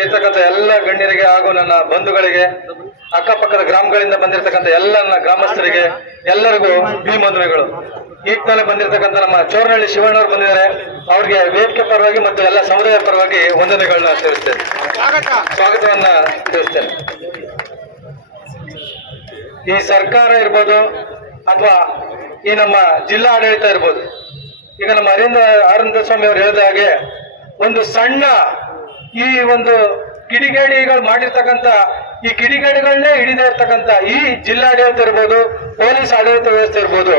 ಇರ್ತಕ್ಕಂಥ ಎಲ್ಲ ಗಣ್ಯರಿಗೆ ಹಾಗೂ ನನ್ನ ಬಂಧುಗಳಿಗೆ ಅಕ್ಕಪಕ್ಕದ ಗ್ರಾಮಗಳಿಂದ ಬಂದಿರತಕ್ಕಂಥ ಎಲ್ಲ ನನ್ನ ಗ್ರಾಮಸ್ಥರಿಗೆ ಎಲ್ಲರಿಗೂ ಭೀಮಂದನೆಗಳು ಈಗ್ತಾನೆ ಬಂದಿರತಕ್ಕಂಥ ನಮ್ಮ ಚೋರನಹಳ್ಳಿ ಶಿವಣ್ಣವ್ರು ಬಂದಿದ್ದಾರೆ. ಅವ್ರಿಗೆ ವೇದಿಕೆ ಪರವಾಗಿ ಮತ್ತು ಎಲ್ಲ ಸಮುದಾಯ ಪರವಾಗಿ ವಂದನೆಗಳನ್ನ ತಿಳಿಸ್ತೇನೆ. ಸ್ವಾಗತವನ್ನ ತಿಳಿಸ್ತೇನೆ. ಈ ಸರ್ಕಾರ ಇರ್ಬೋದು ಅಥವಾ ಈ ನಮ್ಮ ಜಿಲ್ಲಾ ಆಡಳಿತ ಇರ್ಬೋದು. ಈಗ ನಮ್ಮ ಅರವಿಂದ ಆನಂದ ಸ್ವಾಮಿ ಅವರು ಹೇಳಿದ ಹಾಗೆ ಒಂದು ಸಣ್ಣ ಈ ಒಂದು ಕಿಡಿಗೇಡಿಗಳು ಮಾಡಿರ್ತಕ್ಕಂಥ, ಈ ಕಿಡಿಗೇಡಿಗಳನ್ನೇ ಹಿಡಿದೇ ಇರ್ತಕ್ಕಂಥ ಈ ಜಿಲ್ಲಾಡಳಿತ ಇರ್ಬೋದು, ಪೊಲೀಸ್ ಆಡಳಿತ ವ್ಯವಸ್ಥೆ ಇರ್ಬೋದು,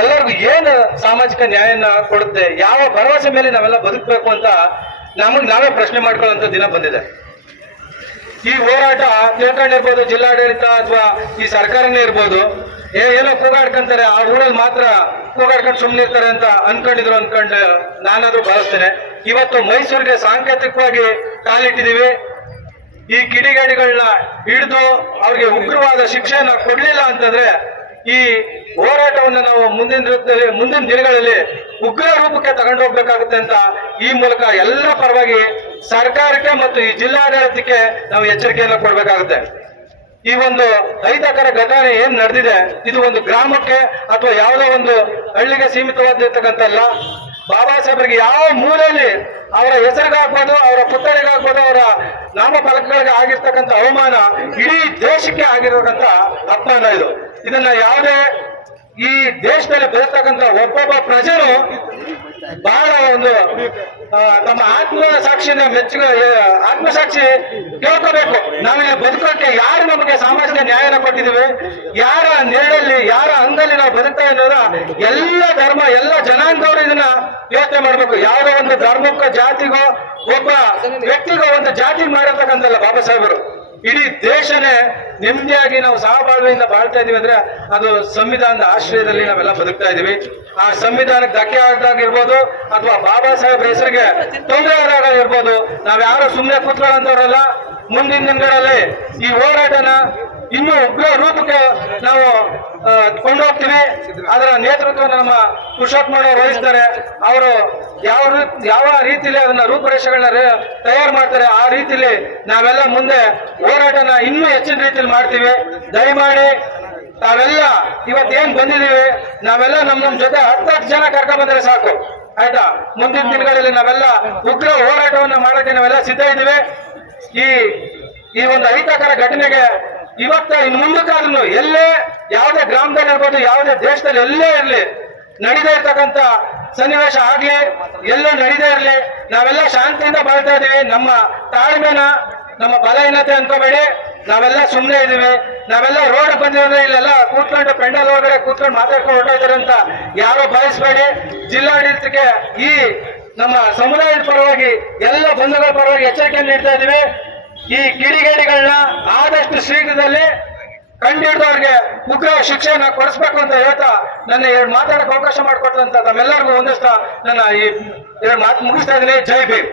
ಎಲ್ಲರಿಗೂ ಏನು ಸಾಮಾಜಿಕ ನ್ಯಾಯನ ಕೊಡುತ್ತೆ, ಯಾವ ಭರವಸೆ ಮೇಲೆ ನಾವೆಲ್ಲ ಬದುಕಬೇಕು ಅಂತ ನಮಗೆ ನಾವೇ ಪ್ರಶ್ನೆ ಮಾಡ್ಕೊಳ್ಳೋಂಥ ದಿನ ಬಂದಿದೆ. ಈ ಹೋರಾಟ ತಿಳ್ಕೊಂಡಿರ್ಬೋದು ಜಿಲ್ಲಾಡಳಿತ ಅಥವಾ ಈ ಸರ್ಕಾರನೇ ಇರ್ಬೋದು, ಏ, ಏನೋ ಕೂಗಾಡ್ಕೊಂತಾರೆ, ಆ ಊರಲ್ಲಿ ಮಾತ್ರ ಕೂಗಾಡ್ಕೊಂಡು ಸುಮ್ಮನೆ ಇರ್ತಾರೆ ಅಂತ ಅನ್ಕೊಂಡಿದ್ರು ಅನ್ಕೊಂಡು ನಾನಾದ್ರೂ ಭಾವಿಸ್ತೇನೆ. ಇವತ್ತು ಮೈಸೂರಿಗೆ ಸಾಂಕೇತಿಕವಾಗಿ ಕಾಲಿಟ್ಟಿದೀವಿ ಈ ಕಿಡಿಗೇಡಿಗಳನ್ನ ಹಿಡಿದು ಅವ್ರಿಗೆ ಉಗ್ರವಾದ ಶಿಕ್ಷೆಯನ್ನ ಕೊಡ್ಲಿಲ್ಲ ಅಂತಂದ್ರೆ ಈ ಹೋರಾಟವನ್ನು ನಾವು ಮುಂದಿನ ಮುಂದಿನ ದಿನಗಳಲ್ಲಿ ಉಗ್ರ ರೂಪಕ್ಕೆ ತಗೊಂಡು ಹೋಗ್ಬೇಕಾಗುತ್ತೆ ಅಂತ ಈ ಮೂಲಕ ಎಲ್ಲ ಪರವಾಗಿ ಸರ್ಕಾರಕ್ಕೆ ಮತ್ತು ಈ ಜಿಲ್ಲಾಡಳಿತಕ್ಕೆ ನಾವು ಎಚ್ಚರಿಕೆಯನ್ನು ಕೊಡಬೇಕಾಗುತ್ತೆ. ಈ ಒಂದು ಅಹಿತಕರ ಘಟನೆ ಏನ್ ನಡೆದಿದೆ, ಇದು ಒಂದು ಗ್ರಾಮಕ್ಕೆ ಅಥವಾ ಯಾವುದೋ ಒಂದು ಹಳ್ಳಿಗೆ ಸೀಮಿತವಾದಿರ್ತಕ್ಕಂಥಲ್ಲ ಬಾಬಾ ಸಾಹೇಬ್ರಿಗೆ ಯಾವ ಮೂಲೆಯಲ್ಲಿ ಅವರ ಹೆಸರಿಗಾಗ್ಬೋದು, ಅವರ ಪುತ್ಥಳಿಗಾಗ್ಬೋದು, ಅವರ ನಾಮಫಲಕಗಳಿಗೆ ಆಗಿರ್ತಕ್ಕಂಥ ಅವಮಾನ ಇಡೀ ದೇಶಕ್ಕೆ ಆಗಿರತಕ್ಕಂಥ ಅಪಮಾನ ಇದು. ಇದನ್ನ ಯಾವುದೇ ಈ ದೇಶದಲ್ಲಿ ಬರತಕ್ಕಂಥ ಒಬ್ಬೊಬ್ಬ ಪ್ರಜರು ಬಹಳ ಒಂದು ತಮ್ಮ ಆತ್ಮ ಸಾಕ್ಷಿನ ಮೆಚ್ಚುಗ ಆತ್ಮಸಾಕ್ಷಿ ಕೇಳ್ಕೋಬೇಕು ನಾವಿಲ್ಲಿ ಬದುಕೋಕೆ ಯಾರು ನಮಗೆ ಸಾಮಾಜಿಕ ನ್ಯಾಯನ ಕೊಟ್ಟಿದ್ದೀವಿ? ಯಾರ ನೆರಳಲ್ಲಿ ಯಾರ ಅಂಗಲ್ಲಿ ನಾವು ಬದುಕ್ತಾ ಇರೋದ ಎಲ್ಲ ಧರ್ಮ, ಎಲ್ಲ ಜನಾಂಗದವರು ಯೋಚನೆ ಮಾಡಬೇಕು. ಯಾವುದೋ ಒಂದು ಧರ್ಮಕ್ಕೋ ಜಾತಿಗೋ, ಒಬ್ಬ ವ್ಯಕ್ತಿಗೋ ಒಂದು ಜಾತಿ ಮಾಡಿರ್ತಕ್ಕಂಥಲ್ಲ ಬಾಬಾ ಸಾಹೇಬರು. ಇಡೀ ದೇಶನೇ ನೆಮ್ಮದಿಯಾಗಿ ನಾವು ಸಹಬಾಳ್ವೆಯಿಂದ ಬಾಳ್ತಾ ಇದೀವಿ ಅಂದ್ರೆ ಅದು ಸಂವಿಧಾನದ ಆಶ್ರಯದಲ್ಲಿ ನಾವೆಲ್ಲ ಬದುಕ್ತಾ ಇದೀವಿ. ಆ ಸಂವಿಧಾನಕ್ಕೆ ಧಕ್ಕೆ ಆದಾಗ ಇರ್ಬೋದು, ಅಥವಾ ಬಾಬಾ ಸಾಹೇಬ್ ಹೆಸರಿಗೆ ತೊಂದರೆ ಆದಾಗ ಇರ್ಬೋದು. ನಾವ್ ಯಾರು ಸುಮ್ಮನೆ ಕೂತ್ಕೊಳ್ಳೋಂಥವ್ರಲ್ಲ, ಮುಂದಿನ ದಿನಗಳಲ್ಲಿ ಈ ಹೋರಾಟನ ಇನ್ನೂ ಉಗ್ರ ರೂಪಕ್ಕೆ ನಾವು ಕೊಂಡೋಗ್ತೀವಿ. ಅದರ ನೇತೃತ್ವ ನಮ್ಮ ಪುರುಷೋತ್ತಮನವರು ವಹಿಸ್ತಾರೆ. ಅವರು ಯಾವ ಯಾವ ರೀತಿಯಲ್ಲಿ ಅದನ್ನ ರೂಪುರೇಷೆಗಳನ್ನ ತಯಾರು ಮಾಡ್ತಾರೆ, ಆ ರೀತಿಯಲ್ಲಿ ನಾವೆಲ್ಲ ಮುಂದೆ ಹೋರಾಟನ ಇನ್ನೂ ಹೆಚ್ಚಿನ ರೀತಿಯಲ್ಲಿ ಮಾಡ್ತೀವಿ. ದಯಮಾಡಿ ತಾವೆಲ್ಲ ಇವತ್ತೇನ್ ಬಂದಿದ್ದೀವಿ, ನಾವೆಲ್ಲ ನಮ್ಮ ನಮ್ ಜೊತೆ ಹತ್ತು ಹತ್ತು ಜನ ಕರ್ಕೊಂಡ್ ಬಂದ್ರೆ ಸಾಕು. ಆಯ್ತಾ? ಮುಂದಿನ ದಿನಗಳಲ್ಲಿ ನಾವೆಲ್ಲ ಉಗ್ರ ಹೋರಾಟವನ್ನ ಮಾಡಕ್ಕೆ ನಾವೆಲ್ಲ ಸಿದ್ಧ ಇದ್ದೀವಿ. ಈ ಈ ಒಂದು ಅಹಿತಕರ ಘಟನೆಗೆ ಇವತ್ತ ಇನ್ನು ಮುಂದಕ್ಕಾದ್ರೂ ಎಲ್ಲೇ ಯಾವುದೇ ಗ್ರಾಮದಲ್ಲಿ ಇರ್ಬೋದು, ಯಾವುದೇ ದೇಶದಲ್ಲಿ ಎಲ್ಲೇ ಇರಲಿ, ನಡೀದೇ ಇರ್ತಕ್ಕಂಥ ಸನ್ನಿವೇಶ ಆಗ್ಲಿ, ಎಲ್ಲೋ ನಡೀದೇ ಇರಲಿ, ನಾವೆಲ್ಲ ಶಾಂತಿಯಿಂದ ಬಾಳ್ತಾ ಇದ್ದೀವಿ. ನಮ್ಮ ತಾಳ್ಮೆನ, ನಮ್ಮ ಬಲಹೀನತೆ ಅನ್ಕೋಬೇಡಿ ನಾವೆಲ್ಲ ಸುಮ್ಮನೆ ಇದೀವಿ ನಾವೆಲ್ಲ ರೋಡ್ ಬಂದಿರೋದ್ರೆ ಇಲ್ಲೆಲ್ಲ ಕೂತ್ಕೊಂಡು ಪೆಂಡಲ್ ಒಳಗಡೆ ಕೂತ್ಕೊಂಡು ಮಾತಾಡ್ಕೊಂಡು ಹೊರಟೋಯ್ತಾರೆ ಅಂತ ಯಾರು ಬಯಸ್ಬೇಡಿ ಜಿಲ್ಲಾಡಳಿತಕ್ಕೆ ಈ ನಮ್ಮ ಸಮುದಾಯದ ಪರವಾಗಿ, ಎಲ್ಲ ಬಂಧುಗಳ ಪರವಾಗಿ ಎಚ್ಚರಿಕೆಯನ್ನು ನೀಡ್ತಾ ಇದೀವಿ ಈ ಕಿಡಿಗೇಡಿಗಳನ್ನ ಆದಷ್ಟು ಶೀಘ್ರದಲ್ಲಿ ಕಂಡಿಡಿದವ್ರಿಗೆ ಉಗ್ರ ಶಿಕ್ಷೆಯನ್ನ ಕೊಡಿಸ್ಬೇಕು ಅಂತ ಹೇಳ್ತಾ ನನ್ನ ಎರಡು ಮಾತಾಡಕ್ಕೆ ಅವಕಾಶ ಮಾಡಿಕೊಟ್ಟಂತ ತಮ್ಮೆಲ್ಲರಿಗೂ ಒಂದಷ್ಟು ನನ್ನ ಈ ಎರಡು ಮಾತು ಮುಗಿಸ್ತಾ ಇದ್ದೀನಿ. ಜೈ ಭೀಮ್.